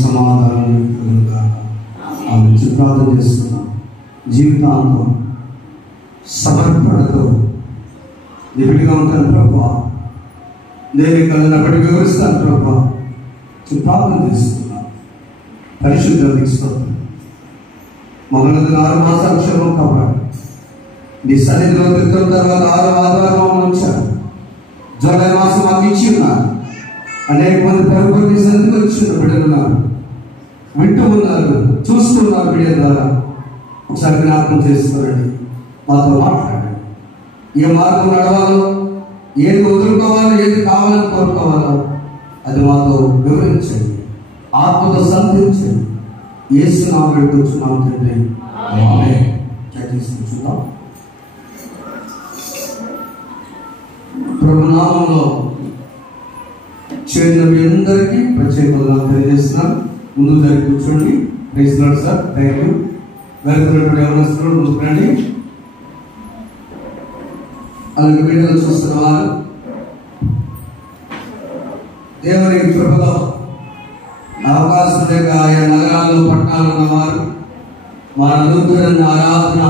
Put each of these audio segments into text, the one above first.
సమాధానం కలుగుగా ఆమె ప్రార్థన చేస్తున్నాం. జీవితాంతం సమర్పణతో నిబిడిగా ఉంటాను ప్రభా, నేను కలిగినప్పటికీ వివరిస్తాను ప్రభా. ప్రార్థన చేస్తున్నాను. పరిశుద్ధ స్తోత్రం. మమ్మల్ని 6 మాసాల క్షేమం కాపాడు. నీ సన్నిధిలో తిరుగుతున్న తర్వాత 6వ ఆదివారం ఉంచారు. జూలై మాసం మాకు ఇచ్చి ఉన్నారు. అనేక మంది పరుగులు నీ సన్నిధికి వచ్చిన బిడ్డలున్నారు, వింటూ ఉన్నారు, చూస్తున్నారు. బిడ్డ ద్వారా ఒకసారి జ్ఞాపకం చేసుకోరండి, మాతో మాట్లాడండి. ఏ మార్గం నడవాలో, ఏది వదులుకోవాలో, ఏది కావాలని కోరుకోవాలో అది మాతో వివరించండి, ఆత్మతో సంధించండి. యేసు నామములో కూర్చున్నాం తండ్రి, ఆమేన్. చూద్దాం. ప్రభు నామములో చేరిన మీ అందరికీ ప్రత్యేకంగా తెలియజేస్తున్నాను. ముందు జరిగి కూర్చోండి. Praise lord sir, thank you. వెళ్తున్నటువంటి యవనస్తులు ముందుకు రండి. అలాగే వీడియోలు చూస్తున్న వారు దేవుని కృపలో అవకాశం లేక ఆయా నగరాల్లో పట్టణాలు ఉన్నవారు మా నూతన ఆరాధన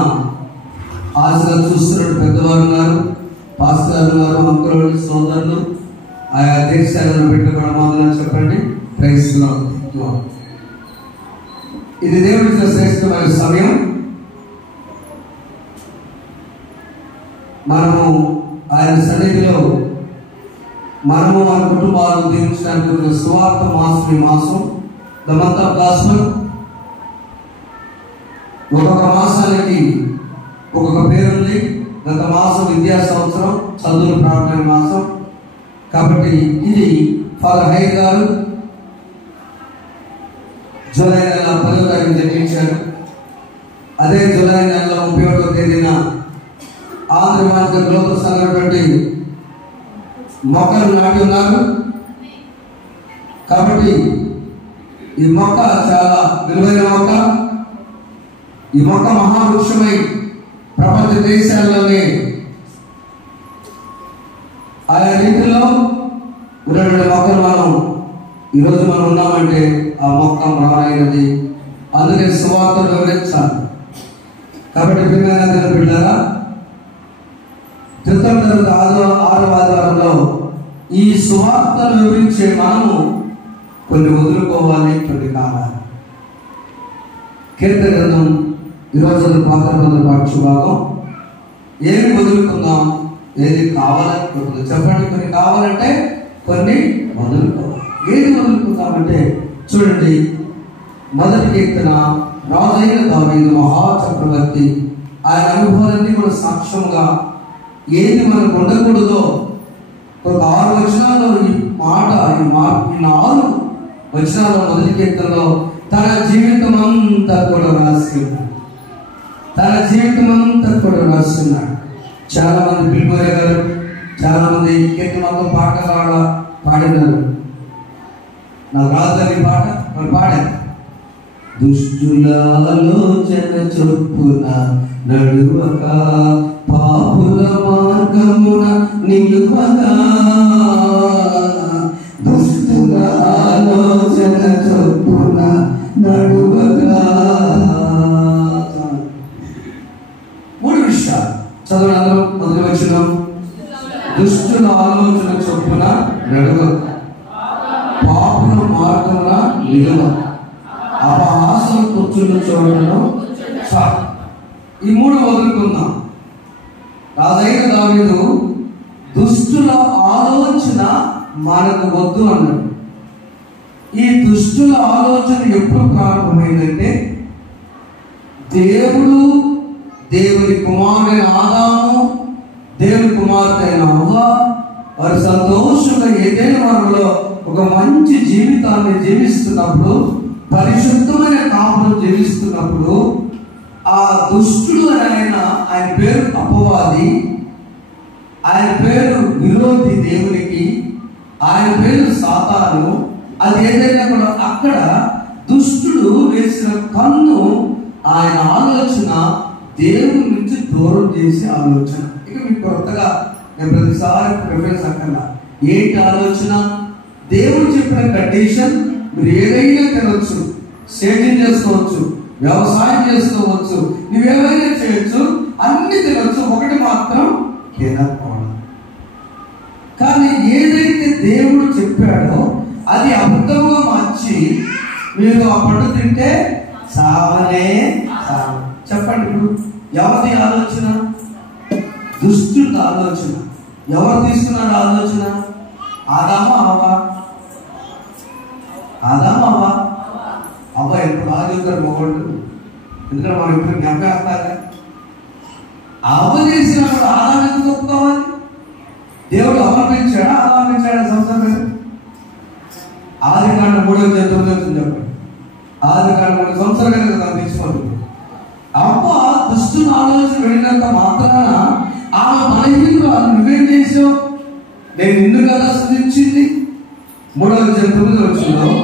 ఆశగా చూస్తున్నట్టు పెద్దవారు ఉన్నారు, పాస్టర్ ఉన్నారు, అంకులు, సోదరులు, ఆయా దేశాలను పెట్టుకోవడం చెప్పండి. Praise lord. ఇది దేవుడికి శ్రేష్టమైన సమయం. మనము ఆయన సన్నిధిలో మనము మన కుటుంబాలను దీవించడానికి ఒక సువార్త మాసం. ఈ మాసం ద మంత్ ఆఫ్ గాస్పెల్. ఒక్కొక్క మాసానికి ఒక్కొక్క పేరుంది. గత మాసం విద్యా సంవత్సరం, చదువులు ప్రారంభమైన మాసం. కాబట్టి ఇది ఫాదర్ హై గారు జూలై నెల 10వ తారీఖు జన్మించారు. అదే జూలై నెల 31వ తేదీన ఆంధ్ర గ్లోబల్ సంఘటువంటి మొక్కలు నాటి ఉన్నారు. కాబట్టి ఈ మొక్క చాలా విలువైన మొక్క. ఈ మొక్క మహావృక్షమై ప్రపంచ దేశాల్లోనే ఆయా రీతిలో ఉన్నటువంటి మొక్కలు మనం ఈరోజు మనం ఉన్నామంటే ఆ మొక్క మహానైనది. అందుకే సువార్తను వివరించాలి. కాబట్టి ప్రియమైన బిడ్డలారా, క్రితం తరగతి 6వ ఆదివారంలో ఈ సువార్తను వివరించే మనము కొన్ని వదులుకోవాలి, కొన్ని కావాలి. కీర్తన గ్రంథం ఈరోజు పాత్ర పాఠ్యభాగం. ఏమి వదులుకుందాం, ఏది కావాలనుకుంటుంది చెప్పండి. కొన్ని కావాలంటే కొన్ని వదులుకోవాలి. ఏది వదులుకుందామంటే చూడండి, మొదటి కీర్తన రాజైన దావీదు మహాచక్రవర్తి ఆయన అనుభవాలన్నీ కూడా సాక్ష్యంగా ఏది మనకు ఉండకూడదో ఒక 6 వచనాల్లో ఈ మాట ఈ 4 వచనాల్లో మొదటి కీర్తనలో తన జీవితం అంతా కూడా రాసి ఉన్నాడు. తన జీవితం అంతా కూడా రాసి ఉన్నాడు. చాలా మంది పిలిపోయే గారు, చాలా మంది కీర్తనతో పాటలు పాడినారు. నాకు రాజధాని పాట మరి పాడారు. దుష్టుల ఆలోచన చొప్పున నడువక పాపుల మార్గమున నిలువగా, దుష్టుల ఆలోచన చొప్పున నడువగా. 3 విషయాలు చదవండి అందరూ. మొదటి వచనం, దుష్టుల ఆలోచన చొప్పున నడువక పాపుల మార్గమున నిలువక అపహాసం కూర్చున్న చోటను. ఈ 3 వదులుకుందాం. రాజైన దావీదు దుష్టుల ఆలోచన మనకు వద్దు అన్నాడు. ఈ దుష్టుల ఆలోచన ఎప్పుడు ప్రారంభమైందంటే దేవుని కుమారుడైన ఆదాము, దేవుని కుమార్తె అయిన హవ్వ వారు సంతోషంగా ఏదైనా మనలో ఒక మంచి జీవితాన్ని జీవిస్తున్నప్పుడు, పరిశుద్ధమైన కాపురం జీవిస్తున్నప్పుడు, ఆ దుష్టుడు ఆయన పేరు అపవాది, ఆయన పేరు విరోధి దేవునికి, ఆయన పేరు సాతాను. అది ఏదైనా కూడా అక్కడ దుష్టుడు వేసిన కన్ను ఆయన ఆలోచన దేవుని నుంచి దూరం చేసే ఆలోచన. ఇక మీకు కొత్తగా నేను ప్రతిసారి ప్రిఫరెన్స్ అక్కర్లా. ఏంటి ఆలోచన? దేవుడు చెప్పిన కండిషన్ మీరు ఏదైనా తినొచ్చు, సేద్యం చేసుకోవచ్చు, వ్యవసాయం చేసుకోవచ్చు, నువ్వేమైనా చేయొచ్చు, అన్ని తినొచ్చు, ఒకటి మాత్రం తినకూడదు. కానీ ఏదైతే దేవుడు చెప్పాడో అది అబద్ధంగా మార్చి మీరు ఆ పండు తింటే సావనే సావు. చెప్పండి, ఇప్పుడు ఎవరి ఆలోచన? దుష్టుడి ఆలోచన. ఎవరు తీసుకున్నాడు ఆలోచన? ఆదామా అవ్వా? ఆదామా అవ్వా? అవ్వ ఎప్పుడు బాగా చెప్తారు మొగోళ్ళు, ఎందుకంటే మనం ఇప్పుడు జ్ఞాపకాలి. అవ్వ చేసినప్పుడు ఆదాం ఎందుకు ఒప్పుకోవాలి? దేవుడు అవలంబించాడా అవలంబించాడా? సంవత్సరం ఆదికాండం 3:9 చెప్పండి. ఆదికాండం సంవత్సరం తీసుకోండి. అవ్వ దుష్టుని ఆలోచన వెళ్ళినంత మాత్రాన ఆమె బలహీనురాలు. నువ్వేం చేసావు? నేను నిన్ను కదా స్తుతించింది. 3:9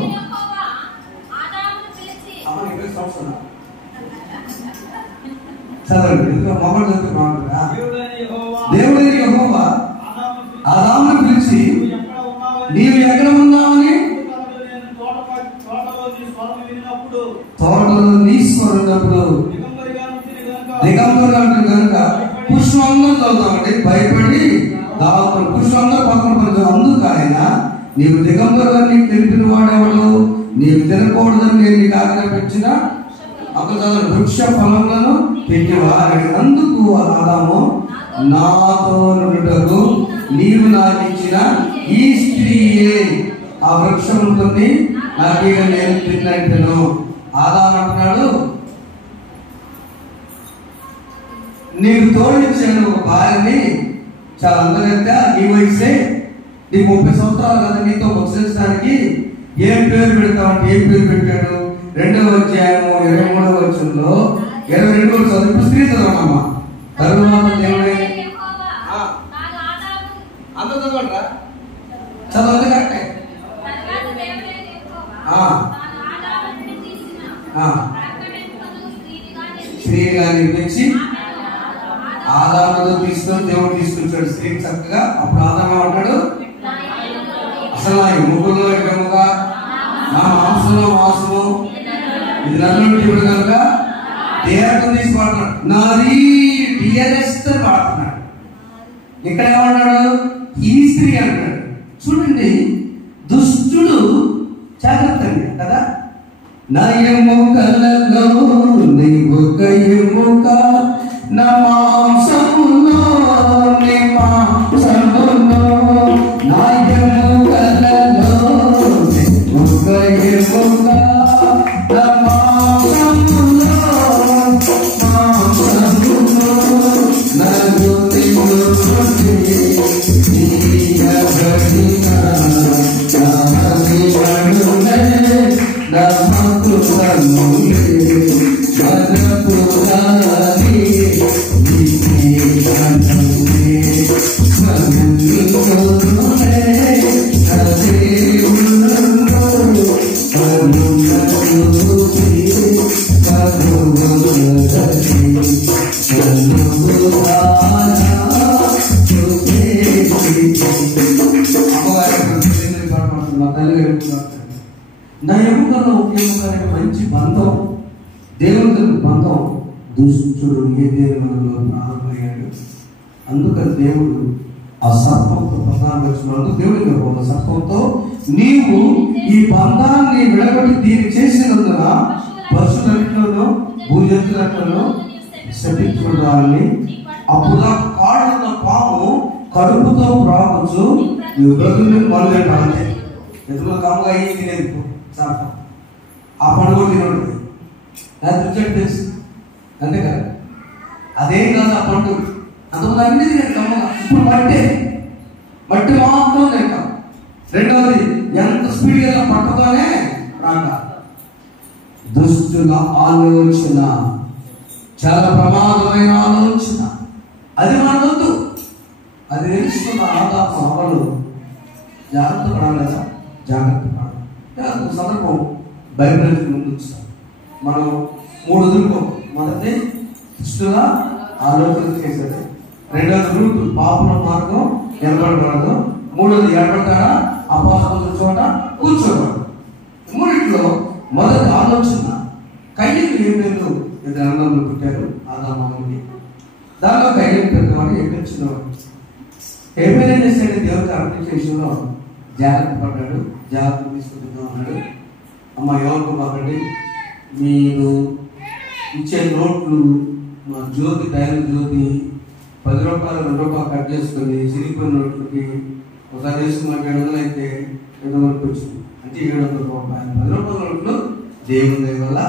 చదవండి, ఎందుకంటే మొబైల్ చదివి బాగుంటుందా? దేవుడైన యెహోవా ఆదామును పిలిచి, నీవు ఎక్కడ ఉన్నావని? తోటలో నీ స్వరన్నప్పుడు దిగంబరుగా కనుక పుష్పంగా చదువుతామండి. భయపడి దాదాపు పుష్పంగా పక్కన పడుతుంది. అందుకు ఆయన, నీవు దిగంబరుగా నీకు తెలిపిన వాడేవాడు, నీవు తినకూడదని నేను నీకు ఆజ్ఞాపించిన అక్కడ వృక్ష ఫలములను తినేవాడు. అందుకు ఆదాము, నాతో నుండుటకు నీవు నాకు ఇచ్చిన ఈ స్త్రీయే ఆ వృక్షంతో నాకు నేను తిన్నట్టును. ఆదాము అంటున్నాడు, నీకు తోడిచ్చాను ఒక భార్యని, చాలా అందరిగా నీ వయసే, నీకు 30 సంవత్సరాలు కదా, నీతో ముచ్చరించడానికి ఏం పేరు పెడతామంటే ఏం పేరు పెట్టాడు? 2వ అధ్యాయము 23వ వచనంలో 22వ చదువు స్త్రీ చదవనమ్మా. తరువాత దేవుడే అంత చదవరా? చదవదు కరెక్టే. స్త్రీగా నిర్మించి ఆదాముతో తీసుకొని దేవుడు తీసుకొచ్చాడు స్త్రీ చక్కగా. అప్పుడు ఆదాము అంటాడు, అసలు నా ఎముకల్లో ఎముకగా, నా మాంసంలో మాంసము, ఇది నన్ను ఇప్పుడు కనుక దేహం తీసి పాడుతున్నాడు. నాది డియరెస్ట్ పాడుతున్నాడు. ఇక్కడ ఏమన్నాడు? ఈ స్త్రీ అంటాడు. చూడండి, దుష్టుడు జాగ్రత్త కదా. నా ఎముకలలో నీ ఒక ఎముక, నా మాంసములో నీ మాంసములో, నా ఎముకలలో ఒక ఎముక, నా మాంసములో మాంసములో, నన్ను తిరుగుతుంది నీయబడిన నామమునే నమకు సన్నులే మనపురాని నీకనునే సన్నులే నదేవుల్లో పరునరుతి పరువదతి సన్నురానా నా ఎముకల్లో ఒక ఎముక మంచి బంధం, దేవునితో బంధం. దుష్టుడు ఏ దేవునిలో ప్రారంభమయ్యాడు. అందుకని దేవుడు ఆ సర్పంతో బంధాన్ని వచ్చినందుకు దేవుడికి ఒక సర్పంతో, నీవు ఈ బంధాన్ని విడగొట్టి దీన్ని చేసినందున పశువులన్నిటిలోనూ భూజంతులన్నిటిలోనూ శపించుకుంటారని. అప్పుడు ఆ కాడున్న పాము కడుపుతో ప్రావచ్చు బ్రతుకుని మొదలెట్టాలంటే ఎందులో కమ్ముగా అయ్యి తినేది సర్పం. ఆ పండు కూడా తినడు, దాని రుచి తెలుసు, అంతే కదా. అదేం కాదు ఆ పండు, అంతకుముందు అన్ని తినేది కమ్మగా. ఇప్పుడు మట్టి మాత్రం తింటాం. రెండవది, ఎంత స్పీడ్గా పట్టతోనే రాక. దుష్టుల ఆలోచన చాలా ప్రమాదమైన ఆలోచన. అది మనకొద్దు. అది తెలుసుకున్న ఆదాము అమలు జాగ్రత్త పడాలి. జాగ్రత్త పడాలి. సందర్భం బైబిల్ ముందు చూస్తాం. మనం 3 వదులుకోం. మొదటి దుష్టుల ఆలోచన చేసేది, రెండవది రూట్ పాపల మార్గం నిలబడకూడదు, మూడవది ఎడబడతాడా అపోస్తలుల చోట కూర్చోకూడదు. 3 ఆలోచన. కయ్యను హేబేలు ఇద్దరు అన్నదమ్ములు పుట్టారు ఆదాముకి. దానిలో కయ్యను పెద్దవాడు, హేబేలు చిన్నవాడు. హేబేలు ఏం చేశాడు? దేవుడికి అర్పించే విషయంలో జాగ్రత్త పడ్డాడు. జాగ్రత్త తీసుకుంటుందా అన్నాడు. అమ్మ ఏమనుకోబాకండి, మీరు ఇచ్చే నోట్లు మా జ్యోతి డైరీ జ్యోతి 10 రూపాయలు 2 రూపాయలు కట్ చేసుకొని చిరిగిపోయిన నోట్లకి ఒకసారి వేసుకున్నాక 700 అయితే 700 వచ్చింది, అంటే 700 రూపాయలు. 10 రూపాయల నోట్లు దేవుని దయ వల్ల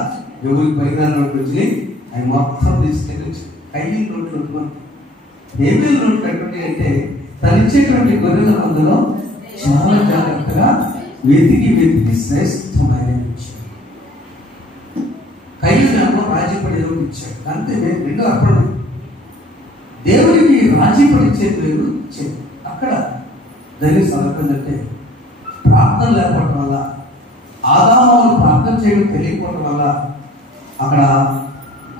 ఎవరికి పైగా నోట్లు వచ్చినాయి. అవి మొత్తం తీసుకెళ్ళి కయ్యి నోట్లు ఉంటున్నాను. హేబేలు నోట్లు ఎటువంటి అంటే తను ఇచ్చేటువంటి గొర్రెల మందులో చాలా జాగ్రత్తగా వెతికి శ్రేష్టమైన ఇచ్చాడు. కయ్యూనేమో రాజీపడి ఇచ్చాడు. అంతే రెండో అర్పణ. దేవుడికి రాజీపడి ఇచ్చేది వేరు ఇచ్చేది. అక్కడ జరిగే సందర్భం అంటే ప్రార్థన లేకపోవడం వల్ల, ఆదాము ప్రార్థన చేయడం తెలియకపోవడం వల్ల అక్కడ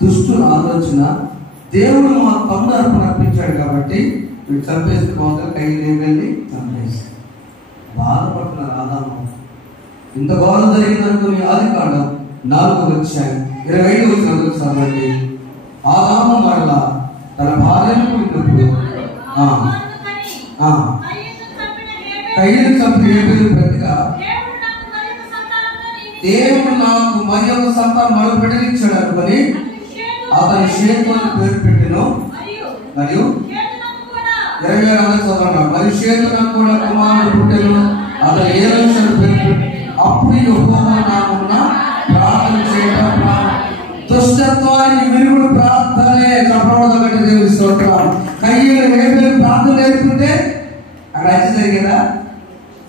దుష్టుల ఆలోచన, దేవుడు మా తమ్ముడు అర్పణ అర్పించాడు కాబట్టి వీడు చంపేస్తే పోతే కయ్యూను వెళ్ళి చంపేసి బాధపడుతున్నారు ఆదాము. ఇంత గౌరవం జరిగిందనుకుని ఆదికాండం 4:25 చదవండి. ఆదాము మరలా తన భార్యను పుట్టినప్పుడు కయ్యూను చంపిన హేబేలు ప్రతిగా దేవుడు నాకు మరి ఒక సంతానం మరో బిడ్డనిచ్చాడు అనుకొని అతని షేతు అని పేరు పెట్టెను. మరియు 26 చదవండి. మరి షేతు నాకు కూడా కుమారుడు పుట్టెను, అతను ఏనోషు అని పేరు పెట్టెను. అప్పుడు యెహోవా నామమున ప్రార్థన చేయడం దుష్టత్వానికి విరుగుడు ప్రార్థనే. చప్పబడగట్టు దేవుని స్తోత్రం. కయ్యూను హేబేలు ప్రార్థన నేర్చుకుంటే అక్కడ అది జరిగేదా?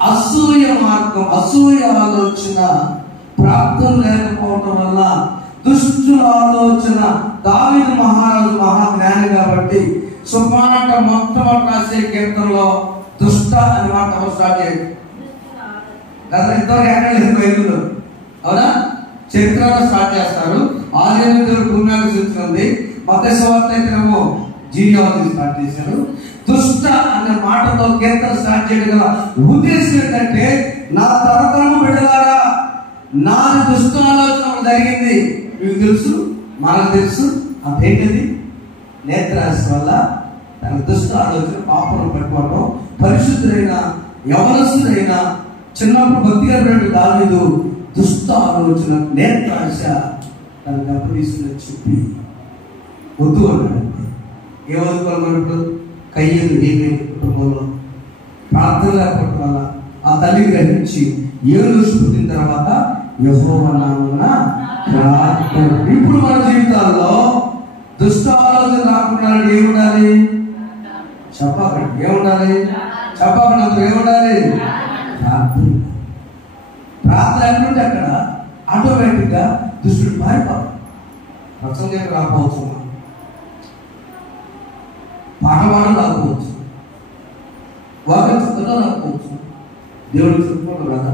అసూయ మార్గం, అసూయ ఆలోచన, ప్రార్థన లేకపోవడం వల్ల దుష్టుల ఆలోచన. దావీదు మహారాజు మహాజ్ఞాని కాబట్టి సుమాట మొట్టమొదటి రాసే కీర్తనలో దుష్ట అని మాట స్టార్ట్ చేయండి కదా. ఇంతవరకు ఎక్కడ లేదు బైబిల్లో, అవునా? చరిత్రలో స్టార్ట్ చేస్తారు. ఆదికాండం భూమి మీద సూచించింది. మత్తయి సువార్త అయితేనేమో జీనియాలజీ స్టార్ట్ చేశారు. దుష్ట అనే మాటతో కీర్తన స్టార్ట్ చేయడం గల ఉద్దేశం ఏంటంటే, నా తరతరము బిడ్డలారా నాది దుష్ట ఆలోచన జరిగింది. మీకు తెలుసు, మనకు తెలుసు. అదేంటది? నేత్రాశ వల్ల తన దుష్ట ఆలోచన పాపను పట్టుకోవడం. పరిశుద్ధుడైన యవనస్తుడైన చిన్నప్పుడు భక్తిగా దావీదు దుష్ట ఆలోచన, నేత్రాశ తన దెబ్బతీసుకుని చెప్పి వద్దు అన్నాడంటే ఏమనుకోవాలన్నప్పుడు కయ్యూను హేబేలు కుటుంబంలో ప్రార్థన లేకపోవడం వల్ల ఆ తల్లి గ్రహించి 7 రోజులు పుట్టిన తర్వాత యెహోవా నామమున ప్రార్థన. ఇప్పుడు మన జీవితాల్లో దుష్ట ఆలోచన రాకుండా ఏముండాలి? చెప్పకండి, ఏముండాలి? చెప్పకుండా ఏముండాలి? ప్రార్థన. ప్రార్థన ఎక్కడుంటే అక్కడ ఆటోమేటిక్ గా దుష్టుడు పారిపోవాలి. ప్రసంగం రాకపోవచ్చు, పాఠవాడు రాకపోవచ్చు, వాక్యం చక్కగా రాకపోవచ్చు, దేవుడికి చెప్పుకోవడం రాదా?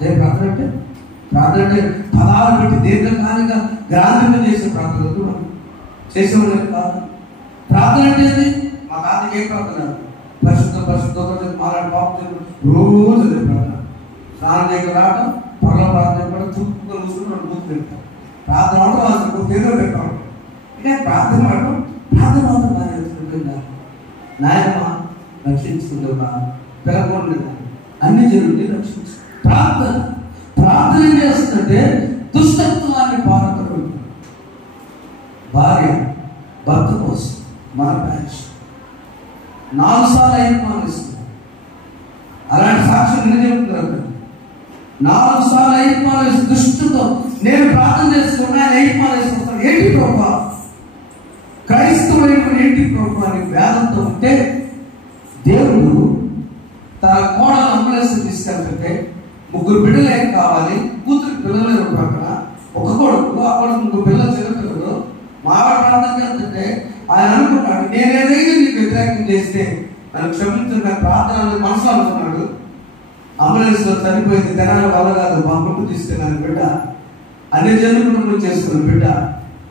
నేను ప్రార్థన అంటే పదాలు పెట్టి దీర్ఘకాలిక గ్రాంథంగా చేసే ప్రార్థన కూడా చేసేవాళ్ళు కాదు. ప్రార్థన అంటే మా తాతకి ఏం ప్రార్థన? పరిశుద్ధ మాలాడి పాపం రోజు అదే ప్రార్థన. స్నానం చేయడం రావడం, పొరలో ప్రార్థన కూడా చుట్టూ చూసుకుని 2 బూతులు పెడతాం. ప్రార్థన అవడం వాళ్ళు పేరు పెట్టాం. ఇక ప్రార్థన మాత్రం బాగా నాయనమ్మ రక్షించుకుంటా పిలకుండా అన్ని జరుగుతుంది. రక్షించు ప్రార్థన ఏం చేస్తుందంటే దుష్టత్వాన్ని పారతడు. భార్య భర్త కోసం మన బ్యాచ్ 4 సార్లు అయిపోయిస్తుంది. అలాంటి సాక్ష్యం నిన్న చెప్తున్నారు. 4 సార్లు అయిపోయి దుష్టుతో నేను ప్రార్థన చేసుకున్నా అయిపోయిస్తాను. ఏంటి ప్రభా? క్రైస్తవుడు ఏంటి ప్రభా అని వేదంతో ఉంటే దేవుడు తన కోడలు అంబులెన్స్ తీసుకెళ్తుంటే 3 బిడ్డలు ఏం కావాలి? కూతురికి పిల్లలు 2 పక్కన, ఒక కొడుకు, ఆ కొడుకు 3 పిల్లలు, చిన్నపిల్లలు. మావాడు ప్రార్థన చేస్తుంటే ఆయన అనుకున్నాడు, నేనేదైనా నీకు వ్యతిరేకం చేస్తే నన్ను క్షమించు, నాకు ప్రార్థన మనసులో అనుకున్నాడు. అంబులెన్స్ లో చనిపోయింది, తెనాలి వల్ల కాదు, మా కొడుకు తీసుకెళ్ళాను బిడ్డ, అన్ని జన్మకుడు చేసుకున్న బిడ్డ,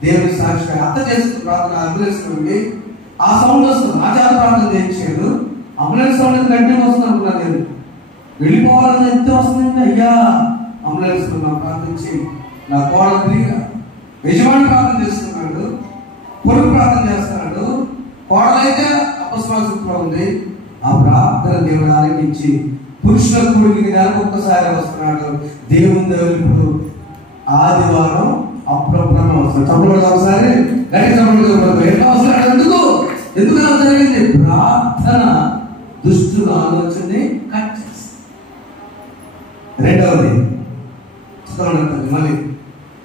దేవుని సాక్షిగా అత్త చేసుకున్న ప్రార్థన అంబులెన్స్ నుండి ఆ సౌండ్ వస్తుంది. నా చేత ప్రార్థన చేయించాడు. అంబులెన్స్ సౌండ్ గంటే వస్తుంది అనుకున్నా. నేను వెళ్ళిపోవాలని ఎంత వస్తుందండి. అయ్యా అంబులెన్స్ ప్రార్థించి నా కోడలు తిరిగా యజమాని ప్రార్థన చేస్తున్నాడు, కొడుకు ప్రార్థన చేస్తున్నాడు, కోడలైతే అపస్వాసంలో ఉంది. ఆ ప్రార్థన దేవుడు ఆలకించి పురుషుల కూడికి నెలకు ఒక్కసారి వస్తున్నాడు. దేవుని దేవుడు ఇప్పుడు ఆదివారం అప్పుడప్పుడు వస్తున్నాడు. తప్పుడు ఒకసారి గట్టి తప్పుడు ఎట్లా వస్తున్నాడు? ఎందుకు అలా జరిగింది? ప్రార్థన దుష్టుల ఆలోచనని కట్ చేస్తుంది. రెండవది మళ్ళీ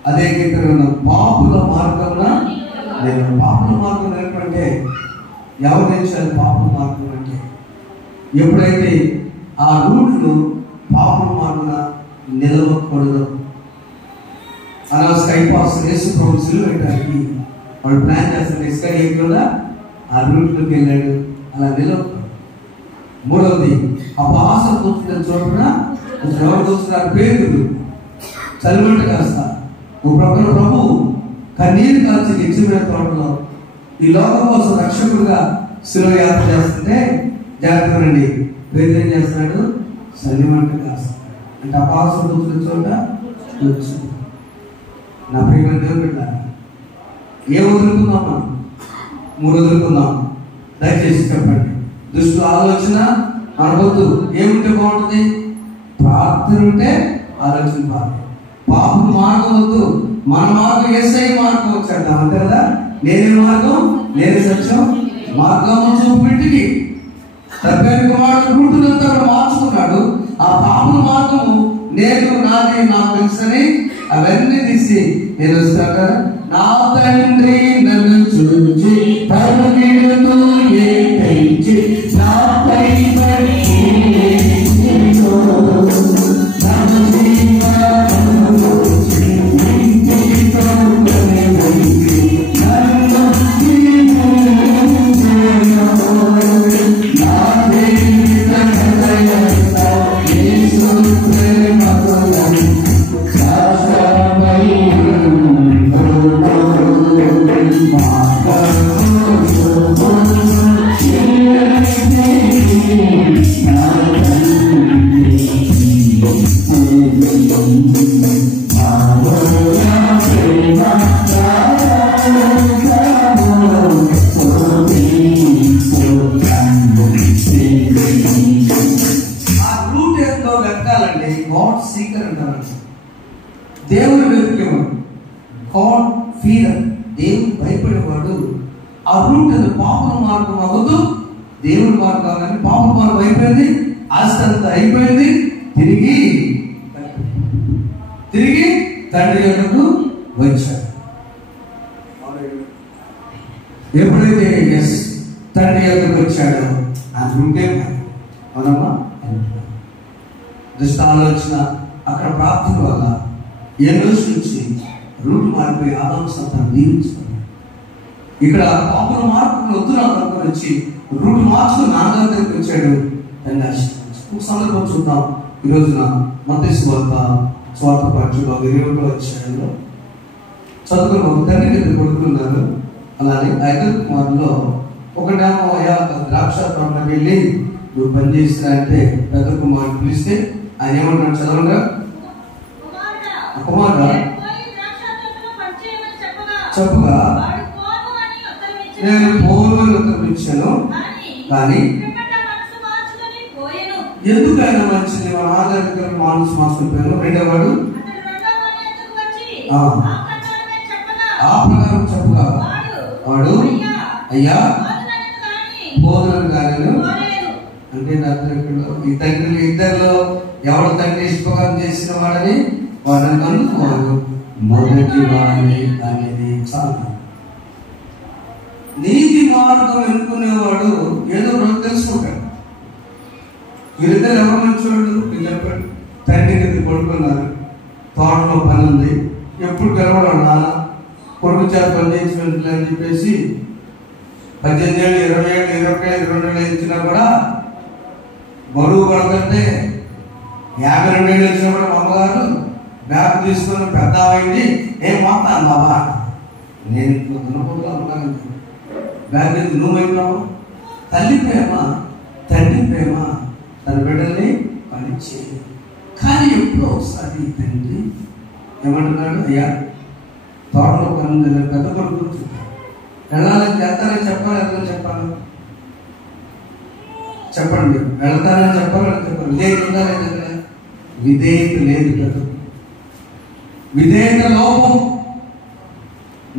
అదే కీర్తన, పాపుల మార్గంలో నేను పాపుల మార్గం ఏంటంటే ఎవరు తెచ్చారు? పాపుల మార్గం అంటే ఎప్పుడైతే ఆ రూట్లు పాపుల మార్గం నిలవకూడదు, అలా స్కై పాస్ యేసు ప్రభు సిలువ పెట్టడానికి వాడు ప్లాన్ చేస్తాడు. స్కై కూడా ఆ రూట్లోకి వెళ్ళాడు, అలా నిలవకూడదు. మూడవది అపహాసం కూర్చున్న చోటున ఎవరు కూర్చున్నారు? పేదలు చలిమంట కాస్త ప్రభు కన్నీరు కాల్చి నిత్యమైన తోటలో ఈ లోకం కోసం రక్షకుడుగా శిలువ యాత్ర చేస్తుంటే జాగ్రత్తనండి. పేదలు ఏం చేస్తున్నాడు? చలిమంట కాస్తాడు. అంటే అపహాసం కూర్చున్న చోట కూర్చుంది. నా ప్రియమైన దేవుని బిడ్డ, ఏ వదులుకుందాం? మనం 3 వదులుకుందాం. దయచేసి చెప్పండి. దుష్టు ఆలోచన మనకొద్దు. ఏముంటే బాగుంటుంది? ప్రార్థన ఉంటే ఆలోచన బాగుంది. పాపం మార్గం వద్దు, మన మార్గం యేసయ్య మార్గం వచ్చాడు అంతే కదా. నేనే మార్గం, నేనే సత్యం, మార్గం చూపుబెట్టికి తప్పని కుమారుడు రూటునంతా మార్చుకున్నాడు. ఆ పాపం మార్గము నేను నాది నాకు తెలుసని అవన్నీ తీసి నేను వస్తాను. నా తండ్రి నన్ను చూచి పరుగిడుతూ ఏకైచి నాపై పడి దేవుని వెతుకేవాడు, గాడ్ ఫీరర్, దేవుని భయపడేవాడు. ఆ రూట్ అది పాపల మార్గం అవ్వదు, దేవుని మార్గం. కానీ పాపల మార్గం అయిపోయింది, ఆస్తి అంతా అయిపోయింది. తిరిగి తండ్రి యొద్దకు వచ్చాడు. ఎప్పుడైతే తండ్రి యొద్దకు వచ్చాడో ఆ రూటే మనమా దుష్ట ఆలోచన అక్కడ ప్రార్థన వల్ల ఎన్నో నుంచి రూట్ మారిపోయి ఆదాము సంతానం దీవించుకున్నాడు. ఇక్కడ పాపల మార్గంలో వద్దున వచ్చి రూట్ మార్చుకుని నాన్న దగ్గరికి వచ్చాడు. ఒక సందర్భం చూద్దాం. ఈ రోజున మత్తయి స్వార్థ పక్షులు 20వ అధ్యాయంలో చదువుకున్న ఒక తండ్రి ఇద్దరు కొడుకున్నారు. అలానే 5 కుమారుల్లో ఒకటేమో ద్రాక్ష తోటలోకి వెళ్ళి నువ్వు పని చేసినా అంటే పెద్ద కుమారుడు పిలిస్తే ఆయన ఏమంటాడు? చదవగా కుమారుడు చెప్పగా నేను పోను ఉత్తరమిచ్చాను, కానీ ఎందుకైనా మంచిది మన ఆధారిత మానసు మార్చుకుపోయాను. రెండోవాడు ఆ ప్రకారం చెప్పగా వాడు అయ్యా పోదులను కానీ అంటే ఈ తండ్రులు ఇద్దరిలో ఎవరు తండ్రి ఇష్టప్రకారం చేసిన వాడని వాడిని కనుక్కోవాలి. మొదటి వాడిని అనేది చాలా నీతి మార్గం ఎన్నుకునేవాడు ఏదో రోజు తెలుసుకుంటాడు. వీరిద్దరు ఎవరు మంచివాడు? నేను చెప్పాడు. తండ్రికి ఇద్దరు కొడుకున్నారు, తోటలో పని ఉంది, ఎప్పుడు పిలవడం నాన్న కొడుకు చేత పని చేయించుకుంటుంది అని చెప్పేసి 18 ఏళ్ళు 20 ఏళ్ళు 21 22 ఇచ్చినా కూడా బరువు పడుతుంటే 52 ఏళ్ళు వచ్చినా కూడా మా అమ్మగారు బ్యాగ్ తీసుకుని పెద్ద అయింది ఏం మాట్లాడు బాబా నేను దున్నపోతులు అనుకున్నాను. బ్యాగ్ నువ్వు అయినావు. తల్లి ప్రేమ తండ్రి ప్రేమ తన బిడ్డల్ని పనిచేయదు. కానీ ఎప్పుడో ఒకసారి తండ్రి ఏమంటున్నాడు? అయ్యా తోటలో పని పెద్ద కొడుకు వెళ్ళాలని వెళ్తారని చెప్పాలి, వెళ్తారని చెప్పాలి, చెప్పండి. వెళ్తారని చెప్పాలని చెప్పాలి. విధేయత ఉందా లేదా? విధేయత లేదు కదా. విధేయత లోపం.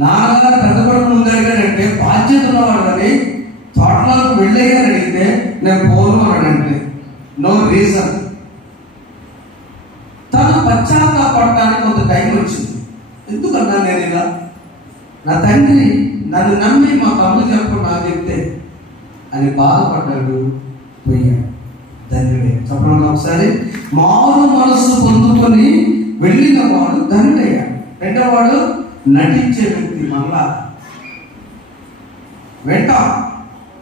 నాన్నగారు పెద్ద కొడుకు ముందు అడిగాడంటే బాధ్యత ఉన్నవాడు అని తోటలోకి వెళ్ళేయని అడిగితే నేను పోను అన్నాడంటే నో రీజన్. తను పశ్చాత్తాపడటానికి కొంత టైం వచ్చింది. ఎందుకన్నా నేను ఇలా, నా తండ్రి నన్ను నమ్మి మా తమ్ముడు చెప్పకుండా నాకు చెప్తే అని బాధపడ్డాడు, పోయాడు. ధన్యుడే. చెప్పండి ఒకసారి. మారు మనస్సు పొందుకొని వెళ్ళిన వాడు ధన్యుడయ్యాడు. రెండో వాడు నటించే వ్యక్తి. మళ్ళా వింటాం,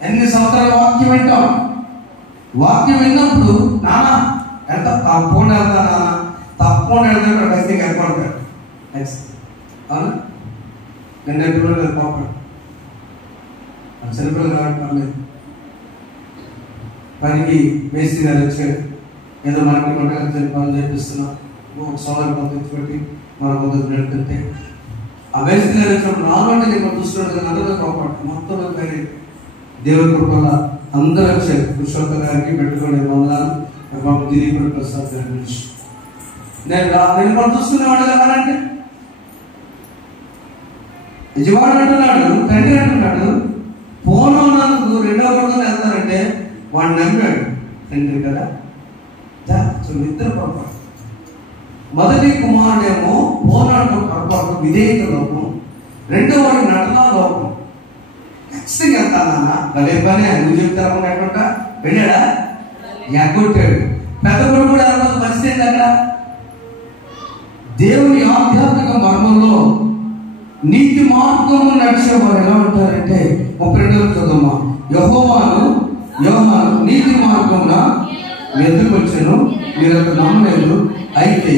ఎన్ని సంవత్సరాల వాక్యం వింటాం. వాక్యం విన్నప్పుడు నాన్న ఎంత తప్పకుండా వెళ్తా, నాన్న తప్పకుండా వెళ్తాడు, బయటికి ఏర్పడతాడు. అవునా? నేను ఎప్పుడు పోతాడు సెలబ్రేట్ కాబట్టి పర్లేదు. పనికి వేసి గారు వచ్చాడు, ఏదో మనకి కొట్టగలిగిన పనులు చేపిస్తున్నాం, ఒక సోదరు కొంత తెచ్చిపెట్టి మన కొంత నడుతుంటే ఆ వేసి గారు వచ్చినప్పుడు నాలుగు నేను చూస్తున్నాడు. అందరూ కోపడతాను మొత్తం కానీ దేవుడి కృపల అందరూ వచ్చారు. పురుషోత్త గారికి పెట్టుకోండి వందనాలు. బాబు దిలీపుడు ప్రసాద్ గారి గురించి నేను మనం చూసుకునేవాడు కదా అంటే యజమాడు అంటున్నాడు, తండ్రి అంటున్నాడు, ఫోన్ ఉన్నందుకు రెండో కొడుకు వెళ్తారంటే వాడు నమ్మాడు. తండ్రి కదా, ఇద్దరు పొరపాటు. మొదటి కుమారుడేమో ఫోన్ అంటూ పొరపాటు, విధేయత లోపం. రెండో వాడి నటన లోపం. ఖచ్చితంగా వెళ్తానన్నా భలే పని నువ్వు చెప్తారు ఎక్కడా వెళ్ళాడా? ఎగ్గొట్టాడు. పెద్ద కొడుకు కూడా ఎవరు పరిస్థితి అక్కడ. దేవుని ఆధ్యాత్మిక మార్గంలో నీతి మార్గము నడిచేవారు ఎలా ఉంటారంటే 32 చదువు. యోహాను నీతి మార్గమున ఎందుకు వచ్చాను మీరు అతను నమ్మలేదు, అయితే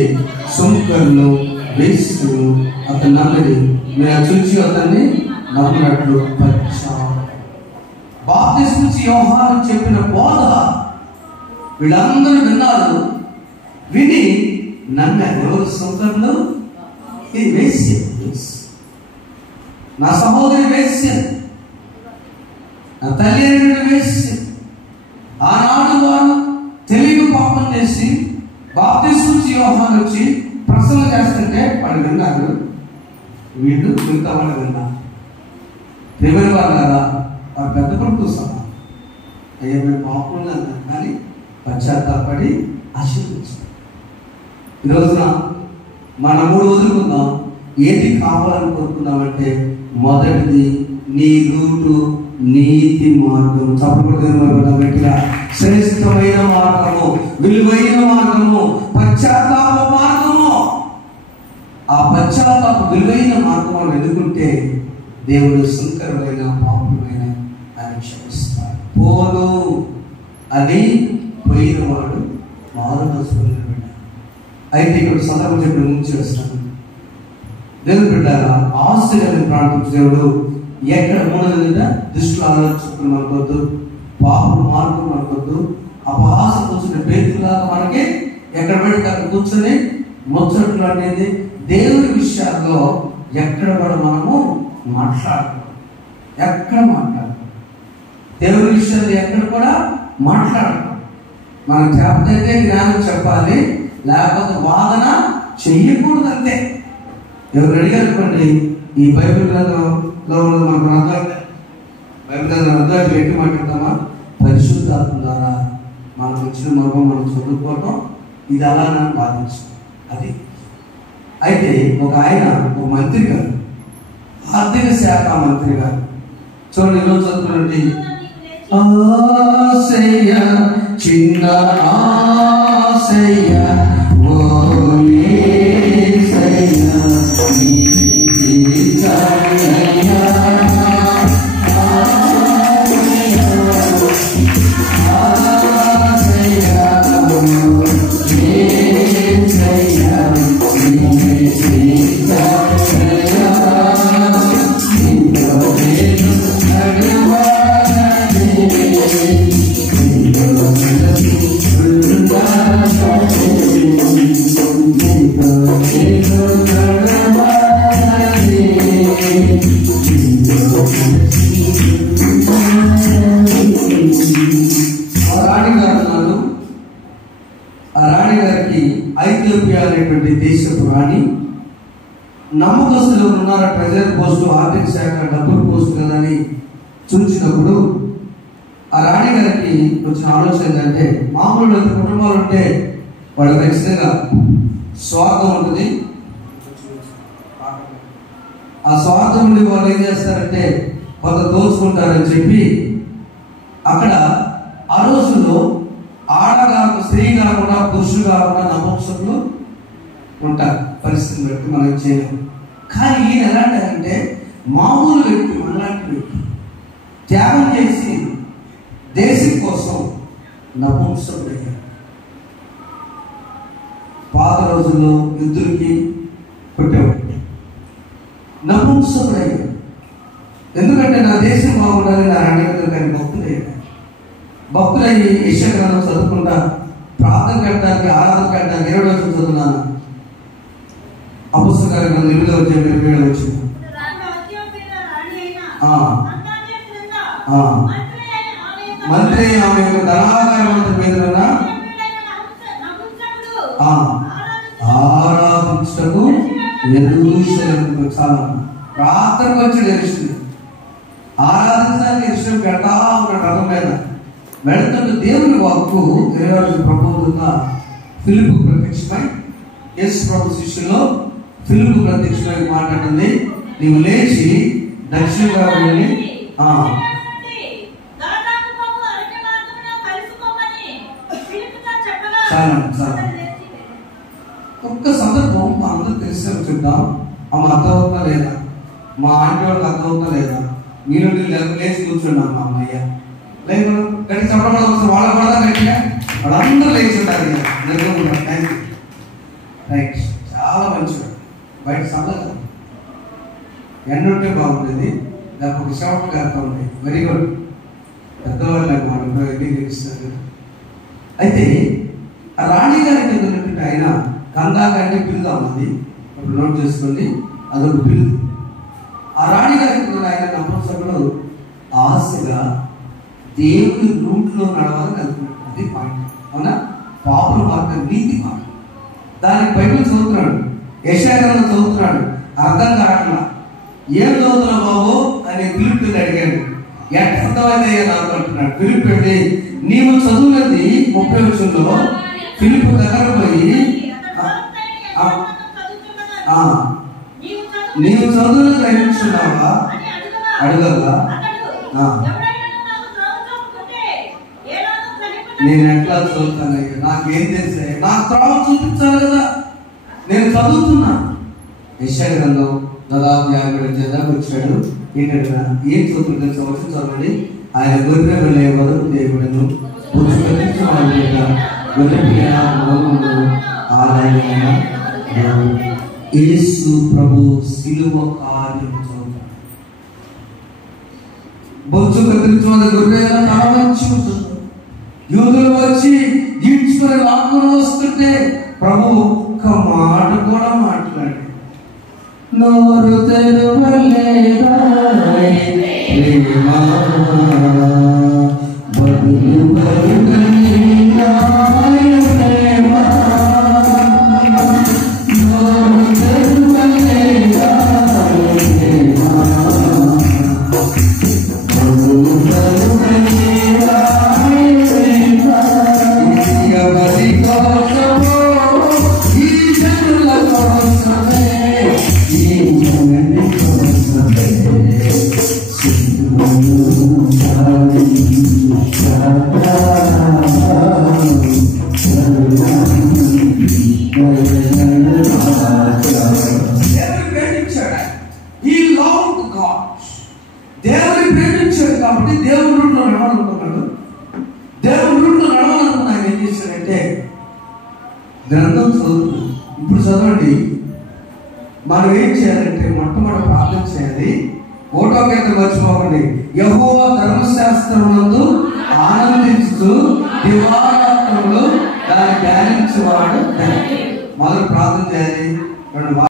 సుంకర్లు వేసుకులు అతను నమ్మడి మీరు చూసి అతన్ని నమ్మినట్లు బాప్తిస్మం యోహాను చెప్పిన బోధ వీళ్ళందరూ విన్నారు, విని నమ్మారు. ఎవరు సుంకర్లు? వేసి నా సహోదరి వేసి, నా తల్లి వేసి. ఆనాడు వారు తెలియక పాపం చేసి బాప్తిస్మం యోహాను వచ్చి ప్రసంగం చేస్తుంటే వాళ్ళు విన్నారు, వీళ్ళు మిగతా వాళ్ళు విన్నారు. ప్రేమల వాళ్ళ వారు పెద్ద కొడుకు సహా అయ్యా మేము పాపం అన్నారు, కానీ పశ్చాత్తాపడి ఆశీర్వదించారు. ఈ రోజున మన 3 వదులుకుందాం. ఏది కావాలని కోరుకున్నామంటే మొదటిది నీ రూటు నీతి మార్గం. చప్పకుండా శ్రేష్టమైన మార్గము, విలువైన మార్గము, పశ్చాత్తాప మార్గము. ఆ పశ్చాత్తాప విలువైన మార్గం ఎదుర్కొంటే దేవుడు సుంకరమైన పాపమైన ఆయన క్షమిస్తాడు. పోను అని పోయిన వాడు మారు మనసు పొందిన బిడ్డ. అయితే ఇక్కడ సందర్భం చెప్పి ముందు వస్తాను. దేవుడు బిడ్డారా, ఆశ్చర్యాన్ని ప్రార్థించే దేవుడు ఎక్కడ మూడోది దుష్టుల ఆలోచన మనకొద్దు, పాపం మార్గం మనకొద్దు, అపహాస కూర్చుని పేతులాగా మనకి ఎక్కడ పెడితే అక్కడ కూర్చొని ముచ్చట్లు అనేది దేవుడి విషయాల్లో ఎక్కడ కూడా మనము మాట్లాడతాం. ఎక్కడ మాట్లాడతాం దేవుడి విషయాలు ఎక్కడ కూడా మాట్లాడతాం. మనం చెప్తే జ్ఞానం చెప్పాలి, లేకపోతే వాదన చెయ్యకూడదు అంతే. ఎవరు అడిగారుకోండి ఈ బైబిల్ గ్రంథంలో మనకు అర్థం, బైబిల్ గ్రంథం అర్థం ఎట్టి మాట్లాడతామా? పరిశుద్ధాత్మ ద్వారా మనకు వచ్చిన మార్గం మనం చదువుకోవటం, ఇది అలా నన్ను బాధించడం. అది అయితే ఒక మంత్రి గారు, ఆర్థిక శాఖ మంత్రి గారు చూడండి, ఈరోజు చదువుతున్నది ఆశయ చిన్న ఆశయ ఉన్నటువంటి దేశపు రాణి నమ్మకస్తులు ఉన్నారా, ట్రెజరీ పోస్టు, ఆర్థిక శాఖ, డబ్బులు పోస్టు కదా అని చూసినప్పుడు ఆ రాణి గారికి వచ్చిన ఆలోచన ఏంటంటే, మామూలు కుటుంబాలు ఉంటే వాళ్ళు ఖచ్చితంగా స్వార్థం ఉంటుంది. ఆ స్వార్థం నుండి వాళ్ళు ఏం చేస్తారంటే కొంత దోచుకుంటారని చెప్పి అక్కడ ఆ రోజుల్లో స్త్రీ కాకుండా పురుషులు కాకుండా నపుంసకులు ఉంటారు. పరిస్థితిని బట్టి మనం చేయలేము. కానీ ఈయన ఎలాంటిదంటే మామూలు వ్యక్తి, మనలాంటి వ్యక్తి త్యాగం చేసి దేశం కోసం నపుంసకుడయ్యాడు. పాత రోజుల్లో యుద్ధులకి కొట్టేవాడు, నపుంసకుడయ్యాడు. ఎందుకంటే నా దేశం బాగుండాలి, నా రాణి కానీ భక్తులయ్యాడు. భక్తులయ్యి యెషయా గ్రంథం చదువుకుంటా ప్రార్థన కట్టడానికి, ఆరాధన కట్టడానికి 20 రోజులు చదువున్నాను. అపొస్తలుల గ్రంథం 8వ అధ్యాయం 27వ వచనం. మంత్రి ఆమె యొక్క ధనాగారవంతుల మీద ఆరాధించటకు యెరూషలేముకు చాలా ప్రార్థనకు వచ్చి తెలుస్తుంది. ఆరాధించడానికి ఇష్టం పెడతా ఉన్నాడు రథం మీద. వెళుతుంటే దేవుని వాక్కు ప్రభువుగా ఫిలిప్పు ప్రత్యక్షమై, యేసు ప్రభు శిష్యుల్లో ఫిలిప్పు ప్రత్యక్షమై మాట్లాడుతుంది, నీవు లేచి దక్షిణంగా వెళ్ళి చాలా ఒక్క సందర్భం మా అందరూ తెలిసే చూద్దాం. ఆమె అర్థమవుతా లేదా, మా ఆంటీ వాళ్ళకి అర్థమవుతా లేదా, మీరు లేచి కూర్చున్నాం మా అమ్మయ్య లేదు గట్టి చెప్పడం వస్తుంది. వాళ్ళ కూడా గట్టిగా వాళ్ళందరూ లేచి ఉంటారు. రైట్, చాలా మంచిగా బయట సందర్భం ఎండుంటే బాగుంటుంది, లేకపోతే షార్ట్ కారుతా ఉంటాయి. వెరీ గుడ్, పెద్దవాళ్ళు మాట తెలుస్తారు. అయితే ఆ రాణి గారికి ఉన్నటువంటి ఆయన గంగా కంటే పిల్లు అన్నది ఇప్పుడు నోట్ చేసుకోండి, అదొక పిల్లు. ఆ రాణి గారికి ఆయన నపుంసకుడు ఆశగా దేవుని రూట్లో నడవాలని అనుకుంటున్నాడు. అది పాయింట్, అవునా? పాపుల మార్గం నీతి మార్గం. దానికి బైబిల్ చదువుతున్నాడు, యెషయా గ్రంథం చదువుతున్నాడు, అర్థం కావట్లా. ఏం చదువుతున్నావు బాబు అని ఫిలిప్పుని అడిగాడు. ఎట్లా అర్థమైంది నాకు అంటున్నాడు. ఫిలిప్ వెళ్ళి, నీవు చదువున్నది 30వ వచనంలో ఫిలిప్పు దగ్గర పోయి, నీవు చదువును గ్రహించున్నావా అడగల్లా, నేను ఎట్లా చదువుతానయ్యా, నాకేం తెలుసా, నాకు త్రోవ చూపించాలి కదా, నేను చదువుతున్నా. యెషయా గ్రంథం 47 దాకా వచ్చాడు. ఏంటంటే ఏం చదువుతుంది తెలుసా? వచ్చి చదవండి. ఆయన గొర్రె వెళ్ళే వరకు దేవుడును యేసు ప్రభు సిలువ కార్యం చదువుతాడు. బొచ్చు కత్తిరించుకున్న గొర్రె మంచి ఉంటుంది. యూదులు వచ్చి ఈడ్చుకొని లాక్కుని వస్తుంటే ప్రభు ఒక్క మాట కూడా మాట్లాడి, నోరు తెరువలేదా ప్రేమ బదులు దేవుని ప్రేమించాడు కాబట్టి దేవుని రూట్లో నడవాలనుకున్నాడు. దేవుని రూట్లో నడవాలనుకున్న ఆయన ఏం చేశాడంటే గ్రంథం చదువుతున్నాడు. ఇప్పుడు చదవండి, మనం ఏం చేయాలంటే మొట్టమొదటి ప్రార్థన చేయాలి. ఓటో కింద మర్చిపోకండి, యెహోవా ధర్మశాస్త్రమునందు ఆనందించు దివారాత్రములు దాన్ని ధ్యానించేవాడు. మొదలు ప్రార్థన చేయాలి.